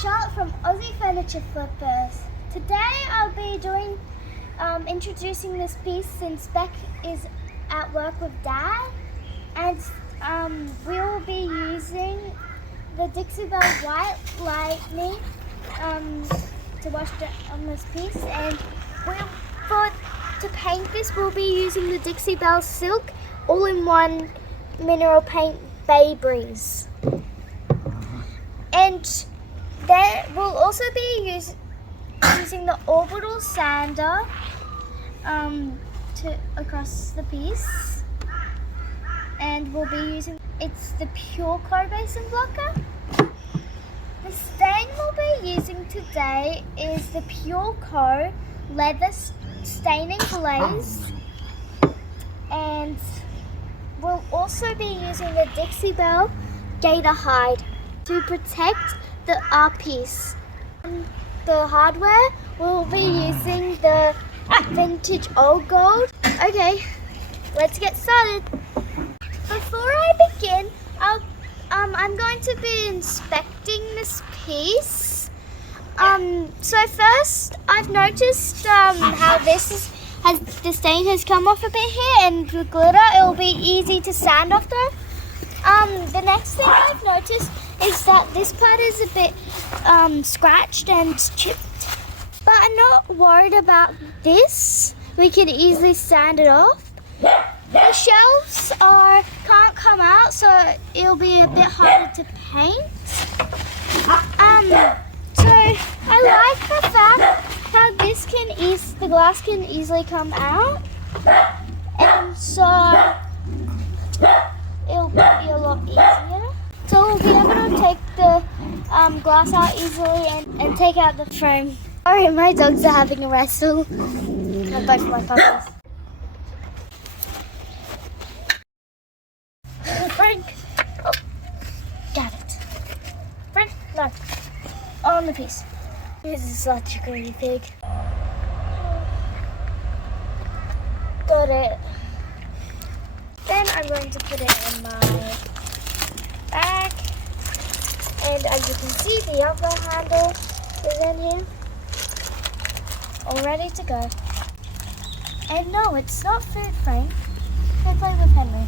Charlotte from Aussie Furniture Flippers. Today I'll be introducing this piece since Beck is at work with Dad, and we'll be using the Dixie Belle White Lightning to wash on this piece, and to paint this we'll be using the Dixie Belle Silk all-in-one mineral paint Bay Breeze. And then we'll also be using the orbital sander across the piece, and we'll be using the Pureco basin blocker. The stain we'll be using today is the Pureco leather staining glaze, and we'll also be using the Dixie Belle gator hide to protect our piece. The hardware, we'll be using the vintage old gold. Okay, let's get started. Before I begin, I'm going to be inspecting this piece. So first, I've noticed how the stain has come off a bit here, and the glitter, it'll be easy to sand off though. The next thing I've noticed is that this part is a bit scratched and chipped, but I'm not worried about this. We can easily sand it off. The shelves can't come out, so it'll be a bit harder to paint. So I like the fact how the glass can easily come out, and so it'll be a lot easier. So we'll be able to take the glass out easily and take out the frame. Alright, my dogs are having a wrestle. They're both my puppies. Frank! Oh, got it. Frank, no. On the piece. This is such a greedy pig. Got it. Then I'm going to put it in my bag, and as you can see, the other handle is in here, all ready to go. And no, it's not food frame. Go play with Henry.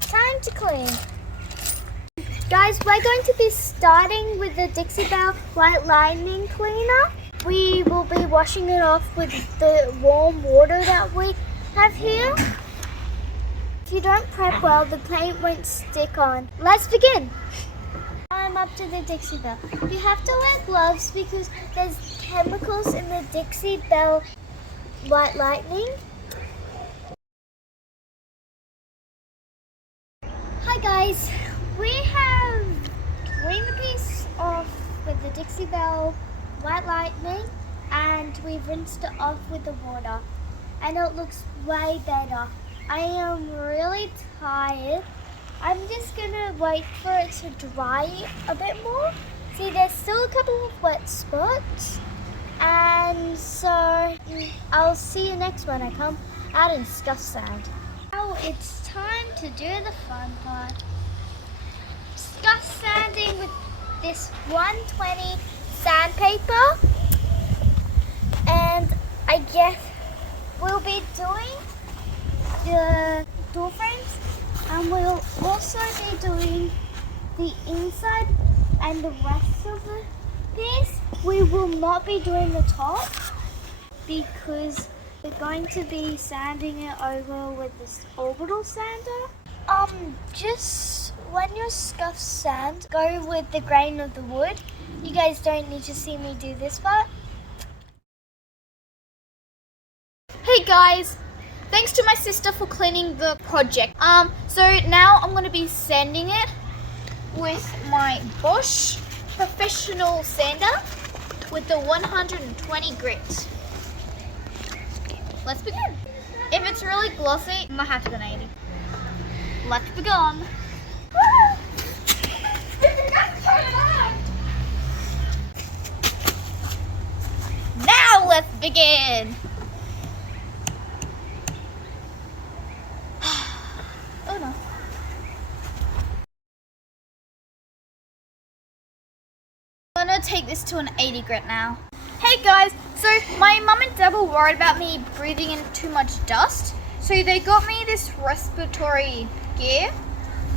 Time to clean. Guys, we're going to be starting with the Dixie Belle White Lightning Cleaner. We will be washing it off with the warm water that we have here. If you don't prep well, the paint won't stick on. Let's begin. I'm up to the Dixie Belle. You have to wear gloves because there's chemicals in the Dixie Belle White Lightning. Hi guys, we have cleaned the piece off with the Dixie Belle White Lightning, and we've rinsed it off with the water, and it looks way better. I am really tired. I'm just gonna wait for it to dry a bit more. See, there's still a couple of wet spots, and so I'll see you next when I come out and scuff sand. Now it's time to do the fun part. Scuff sanding with this 120 sandpaper, and I guess we'll be doing the door frames, and we'll also be doing the inside and the rest of the piece. We will not be doing the top because we're going to be sanding it over with this orbital sander. Just when you scuff sand, go with the grain of the wood. You guys don't need to see me do this part. Hey guys, thanks to my sister for cleaning the project. So now I'm going to be sanding it with my Bosch professional sander with the 120 grit. Let's begin. If it's really glossy, I might have to go 80. Let's begin. Now let's begin. Oh no. gonna take this to an 80 grit now. Hey guys, so my mum and dad were worried about me breathing in too much dust. So they got me this respiratory gear.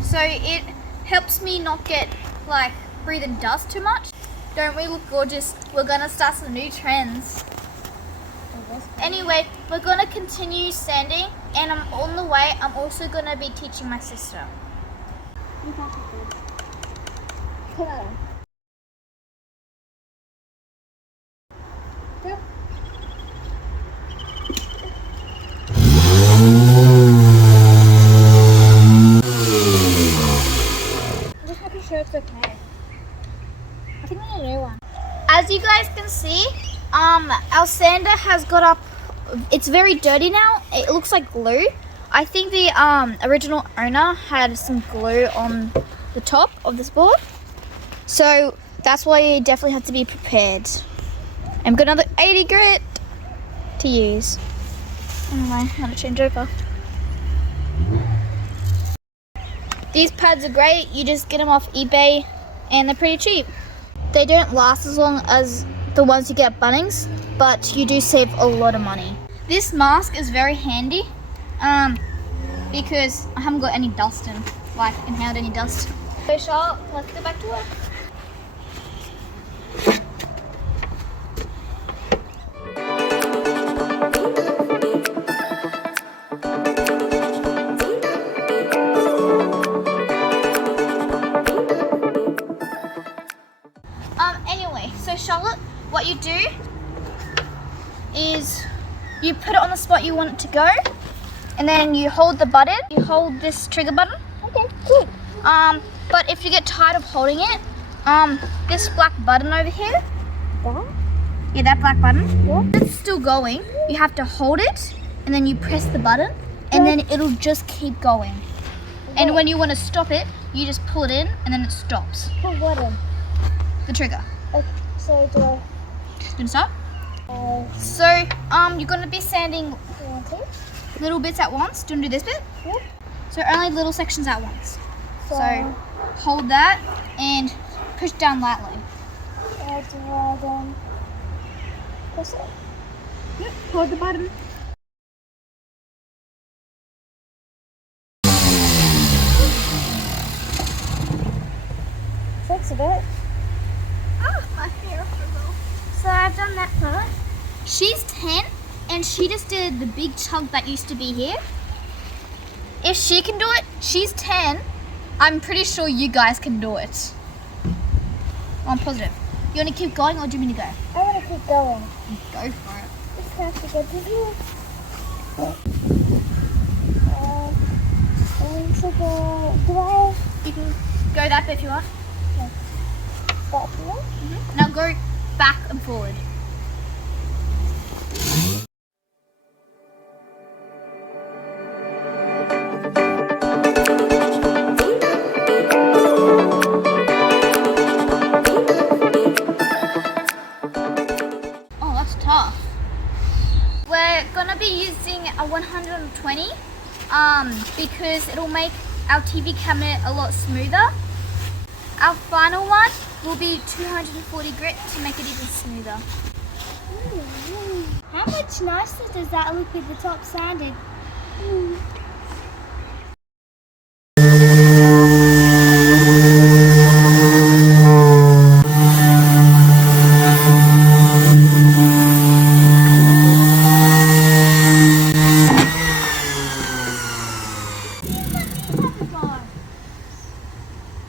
So it helps me not get like breathing dust too much. Don't we look gorgeous? We're gonna start some new trends. Anyway, we're gonna continue sanding, and on the way I'm also gonna be teaching my sister. Just making sure it's okay. I think I need a new one. As you guys can see, our sander has got up. It's very dirty now. It looks like glue. I think the original owner had some glue on the top of this board, so that's why you definitely have to be prepared. I've got another 80 grit to use. Anyway, I'm gonna change over. These pads are great. You just get them off eBay, and they're pretty cheap. They don't last as long as the ones you get at Bunnings, but you do save a lot of money. This mask is very handy because I haven't got any dust in, like inhaled any dust. So Charlotte, let's go back to work. Anyway, so Charlotte, what you do is you put it on the spot you want it to go, and then you hold the button. You hold this trigger button. Okay, cool. But if you get tired of holding it, this black button over here. That? Yeah, that black button. Yeah. It's still going. You have to hold it, and then you press the button, and then it'll just keep going. And when you want to stop it, you just pull it in, and then it stops. Pull what in? The trigger. Okay, so do I... Gonna stop? So, you're gonna be sanding You want to? little bits at once. Do you want to do this bit? Yeah. So only little sections at once. So, So hold that and push down lightly. do I then press it? Yep, hold the button. Fix a bit. Ah, my hair. So I've done that part. She's 10 and she just did the big chunk that used to be here. If she can do it, she's 10. I'm pretty sure you guys can do it. I'm positive. You want to keep going or do you want me to go? I want to keep going. Go for it. Just have to get to here. And so do I You can go that bit if you want. stop here? Now go back and forward. Oh, that's tough. We're gonna be using a 120 because it'll make our TV cabinet a lot smoother. Our final one will be 240 grit to make it even smoother. How much nicer does that look with the top sanded?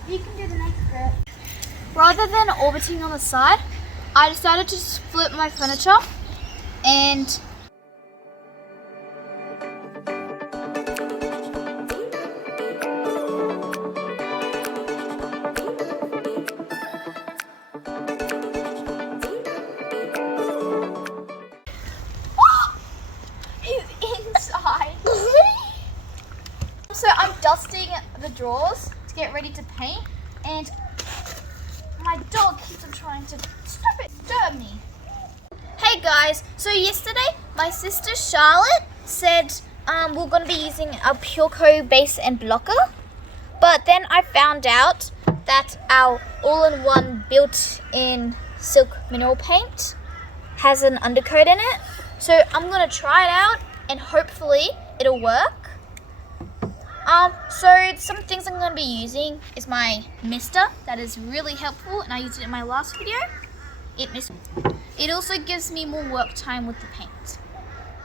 You can do the next bit. Rather than orbiting on the side, I decided to just flip my furniture and he's inside. So I'm dusting the drawers to get ready to paint, and my dog keeps on trying to stop it, disturb me. Hey guys, so yesterday my sister Charlotte said we're going to be using a Pureco base and blocker, but then I found out that our all-in-one built-in silk mineral paint. Has an undercoat in it. So I'm gonna try it out and hopefully it'll work. So some things I'm gonna be using is my mister. That is really helpful, and I used it in my last video. It also gives me more work time with the paint.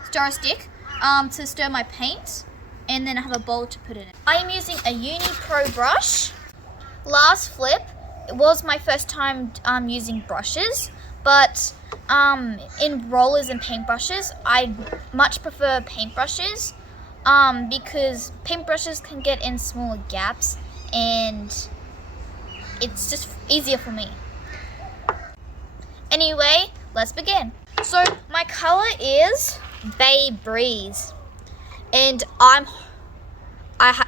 Stir stick to stir my paint, and then I have a bowl to put it in. I am using a Uni Pro brush. Last flip, it was my first time using brushes, but in rollers and paintbrushes, I much prefer paintbrushes because paintbrushes can get in smaller gaps and it's just easier for me. Anyway, let's begin. So my color is Bay Breeze, and I'm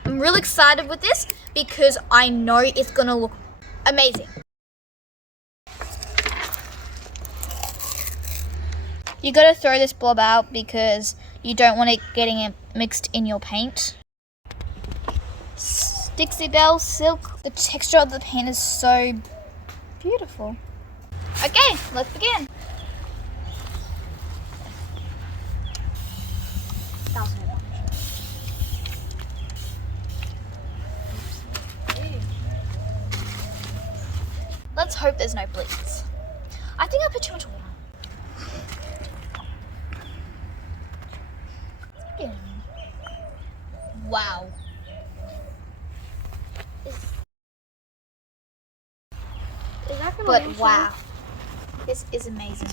really excited with this because I know it's gonna look amazing. You gotta throw this blob out because you don't want it getting it mixed in your paint. Dixie Belle silk. The texture of the paint is so beautiful. Okay, let's begin. Let's hope there's no bleeds. I think I put too much water. Wow. Is that gonna But wow. This is amazing.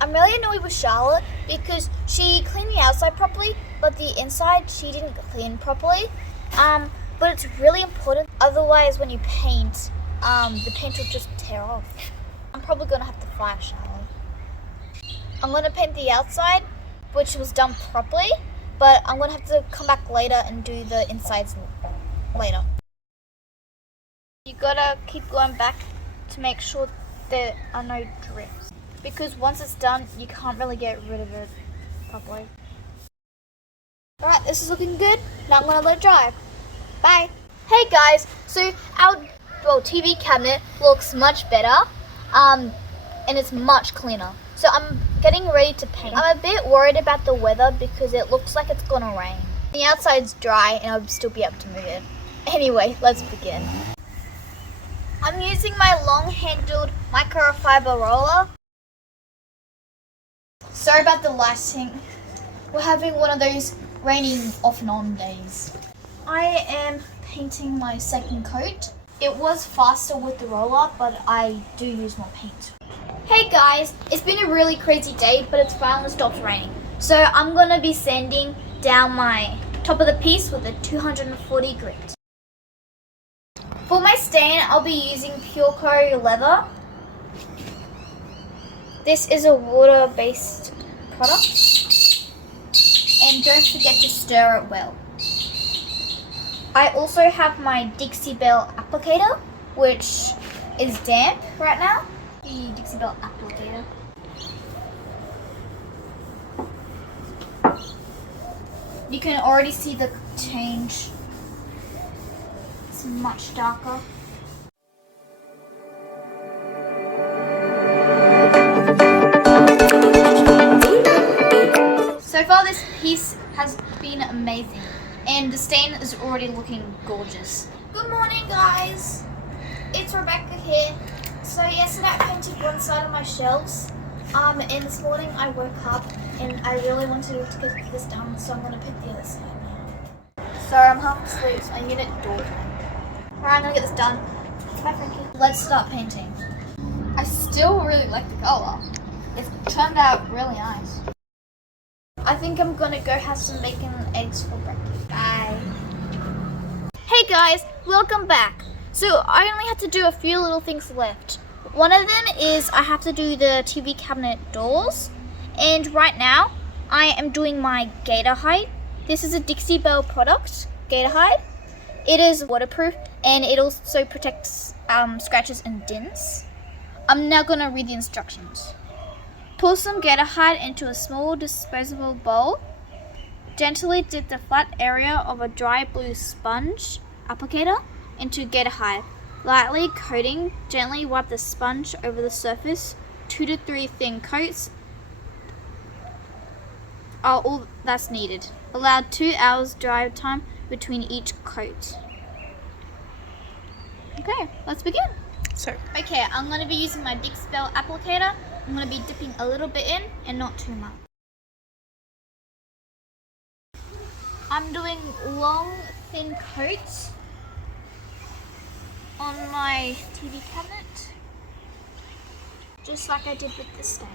I'm really annoyed with Charlotte because she cleaned the outside properly, but the inside she didn't clean properly. But it's really important. Otherwise, when you paint, the paint will just tear off. I'm probably gonna have to fire Charlotte. I'm gonna paint the outside, which was done properly, but I'm gonna have to come back later and do the insides later. You gotta keep going back to make sure there are no drips, because once it's done, you can't really get rid of it properly. Alright, this is looking good. Now I'm gonna let it dry. Bye. Hey guys, so our TV cabinet looks much better, and it's much cleaner. So I'm getting ready to paint. I'm a bit worried about the weather because it looks like it's gonna rain. The outside's dry and I'll still be able to move it. Anyway, let's begin. I'm using my long-handled microfiber roller. Sorry about the lighting. We're having one of those raining off and on days. I am painting my second coat. It was faster with the roller, but I do use more paint. Hey guys, it's been a really crazy day, but it's finally stopped raining. So I'm gonna be sanding down my top of the piece with a 240 grit. For my stain, I'll be using Pureco leather. This is a water-based product. And don't forget to stir it well. I also have my Dixie Belle applicator, which is damp right now. The Dixie Belle applicator. You can already see the change. It's much darker. So far this piece has been amazing. And the stain is already looking gorgeous. Good morning guys, it's Rebecca here. So yesterday I painted one side of my shelves, and this morning I woke up and I really wanted to get this done, so I'm going to paint the other side now. Sorry, I'm half asleep, it's my unit door time. Alright, I'm going to get this done. Bye Frankie. Let's start painting. I still really like the colour. It's turned out really nice. I think I'm gonna go have some bacon and eggs for breakfast. Bye. Hey guys, welcome back. So I only have to do a few little things left. One of them is I have to do the TV cabinet doors. And right now, I am doing my gator hide. This is a Dixie Belle product, gator hide. It is waterproof and it also protects scratches and dents. I'm now gonna read the instructions. Pour some Get Hide into a small disposable bowl. Gently dip the flat area of a dry blue sponge applicator into Get Hide. Lightly coating, gently wipe the sponge over the surface. 2 to 3 thin coats are all that's needed. Allow 2 hours dry time between each coat. Okay, let's begin. Okay, I'm going to be using my Dixie Belle applicator. I'm going to be dipping a little bit in and not too much. I'm doing long, thin coats on my TV cabinet, just like I did with the stain.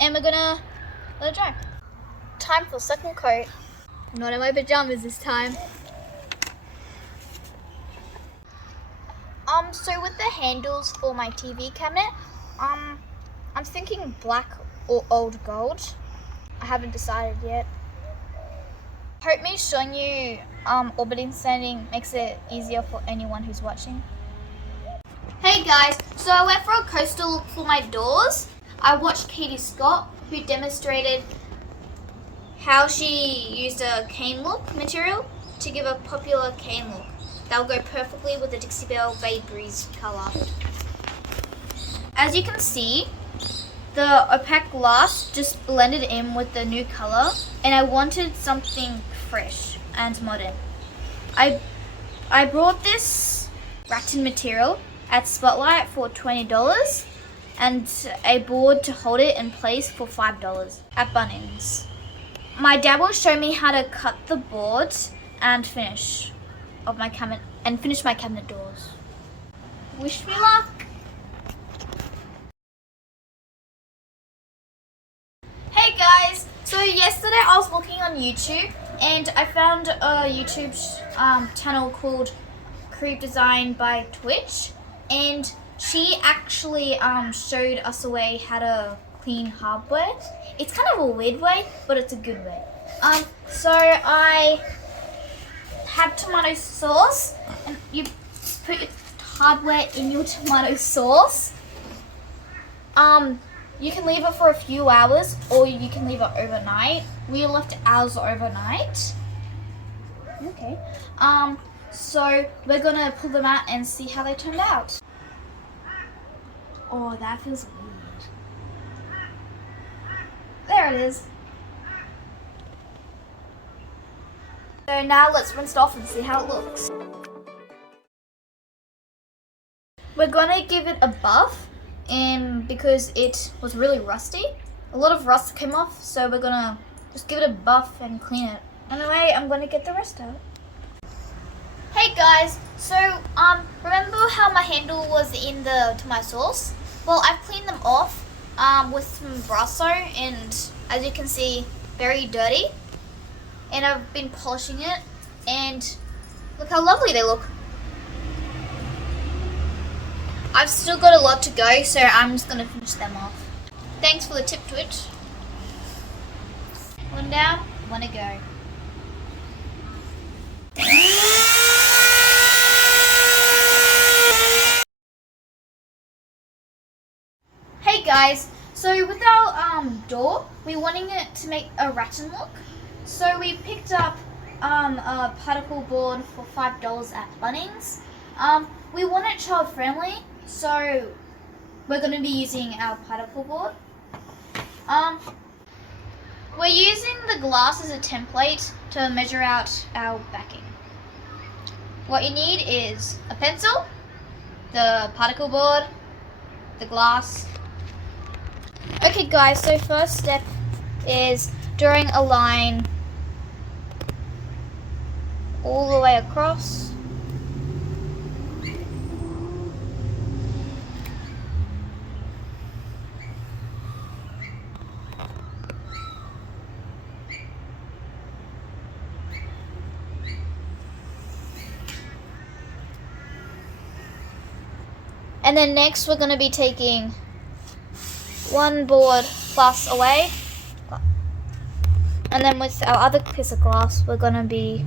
And we're gonna let it dry. Time for second coat. I'm not in my pajamas this time. So with the handles for my TV cabinet, I'm thinking black or old gold. I haven't decided yet. Hope me showing you orbiting sanding makes it easier for anyone who's watching. Hey guys, so I went for a coastal look for my doors. I watched Katie Scott, who demonstrated how she used a cane look material to give a popular cane look. That'll go perfectly with the Dixie Belle Bay Breeze color. As you can see, the opaque glass just blended in with the new color, and I wanted something fresh and modern. I brought this rattan material at Spotlight for $20 and a board to hold it in place for $5 at Bunnings. My dad will show me how to cut the board and finish my cabinet doors. Wish me luck. Hey guys, so yesterday I was looking on YouTube and I found a YouTube channel called Creep Design by Twitch, and she actually showed us a way how to clean hardware. It's kind of a weird way, but it's a good way. So I had tomato sauce, and you put your hardware in your tomato sauce. You can leave it for a few hours, or you can leave it overnight. We left ours overnight. Okay. So we're gonna pull them out and see how they turned out. Oh, that feels weird. There it is. So now let's rinse it off and see how it looks. We're gonna give it a buff, and because it was really rusty, a lot of rust came off, so we're gonna just give it a buff and clean it. Anyway, I'm gonna get the rest out. Hey guys, so remember how my handle was in the tomato sauce? Well, I've cleaned them off with some Brasso, and as you can see, very dirty. And I've been polishing it, and look how lovely they look. I've still got a lot to go, so I'm just gonna finish them off. Thanks for the tip, Twitch. One down, one to go. Hey guys, so with our door, we're wanting it to make a rattan look. So we picked up a particle board for $5 at Bunnings. We want it child friendly, so we're going to be using our particle board. We're using the glass as a template to measure out our backing. What you need is a pencil, the particle board, the glass. Okay guys, so first step is drawing a line all the way across. And then next we're going to be taking one board plus away, and then with our other piece of glass we're going to be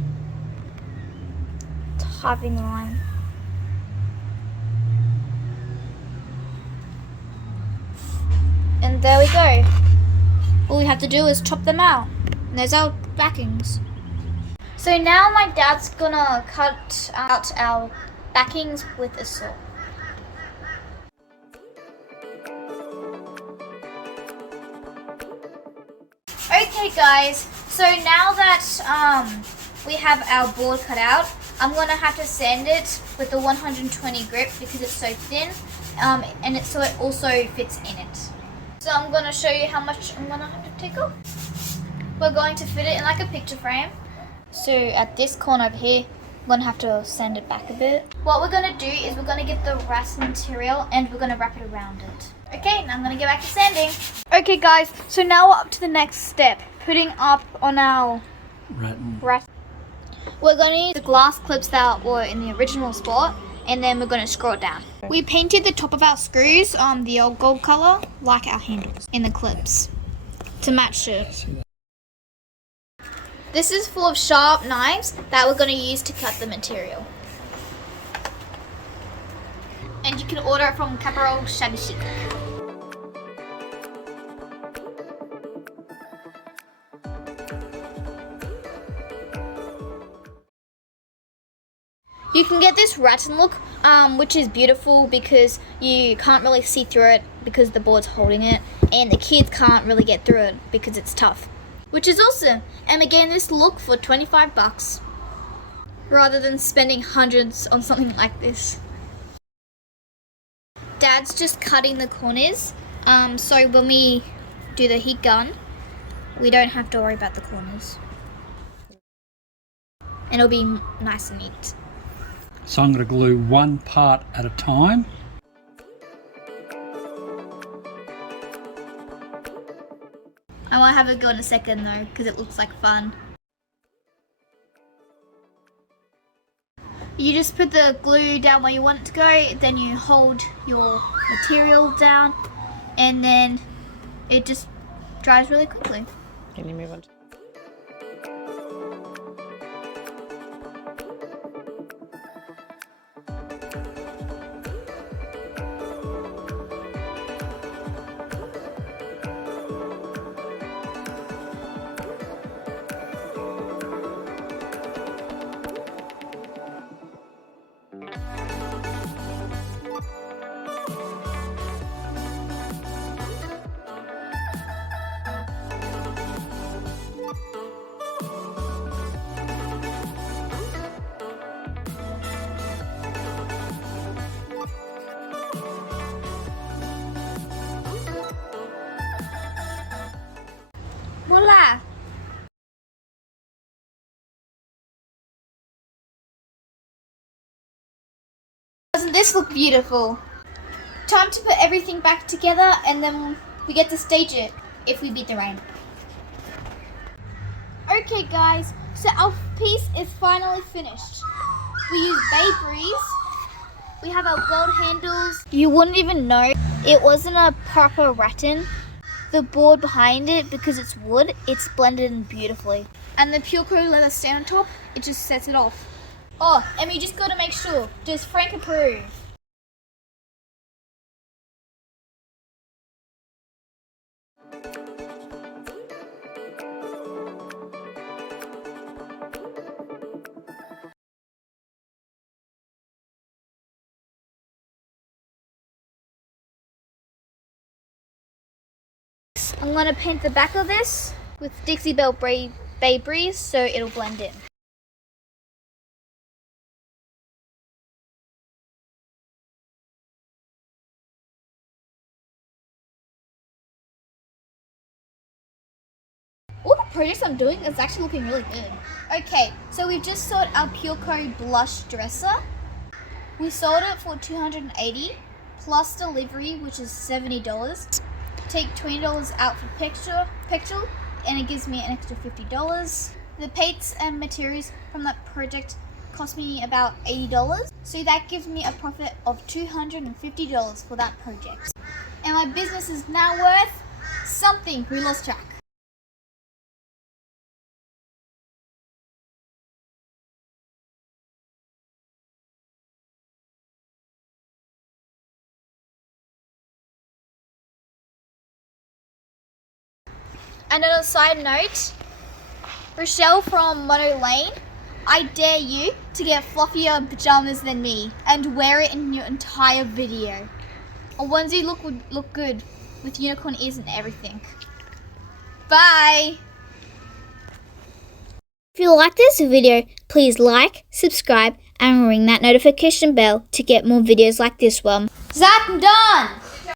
typing the line. all we have to do is chop them out. And there's our backings. So now my dad's gonna cut out our backings with a saw. Okay guys, so now that we have our board cut out, I'm gonna have to sand it with the 120 grip because it's so thin, and so it also fits in it. So I'm gonna show you how much I'm gonna have to take off. We're going to fit it in like a picture frame. So at this corner over here, I'm gonna have to sand it back a bit. What we're gonna do is we're gonna get the Rattan material and we're gonna wrap it around it. Okay, now I'm gonna get back to sanding. Okay guys, so now we're up to the next step, putting up on our Rattan. We're gonna use the glass clips that were in the original spot, and then we're gonna screw it down. We painted the top of our screws the old gold color, like our handles in the clips, to match it. This is full of sharp knives that we're going to use to cut the material. And you can order it from Caparol Shabby Chic. You can get this rattan look, which is beautiful because you can't really see through it because the board's holding it, and the kids can't really get through it because it's tough. Which is awesome, and we get this look for 25 bucks rather than spending hundreds on something like this. Dad's just cutting the corners, so when we do the heat gun, we don't have to worry about the corners. And it'll be nice and neat. So I'm going to glue one part at a time. I won't have it go in a second though, because it looks like fun. You just put the glue down where you want it to go, then you hold your material down, and then it just dries really quickly. Can you move on? Voila! Doesn't this look beautiful? Time to put everything back together, and then we get to stage it if we beat the rain. Okay guys, so our piece is finally finished. We use Bay Breeze. We have our gold handles. You wouldn't even know it wasn't a proper rattan. The board behind it, because it's wood, it's blended in beautifully. And the Pureco leather stand on top, it just sets it off. Oh, and we just gotta make sure, does Frank approve? I'm going to paint the back of this with Dixie Belle Bay Breeze so it'll blend in. All the projects I'm doing is actually looking really good. Okay, so we've just sold our Pureco blush dresser. We sold it for $280 plus delivery, which is $70. Take $20 out for petrol, and it gives me an extra $50. The paints and materials from that project cost me about $80, so that gives me a profit of $250 for that project. And my business is now worth something. We lost track. And on a side note, Rochelle from Mono Lane, I dare you to get fluffier pajamas than me and wear it in your entire video. A onesie would look good with unicorn ears and everything. Bye! If you like this video, please like, subscribe, and ring that notification bell to get more videos like this one. Zach, I'm done!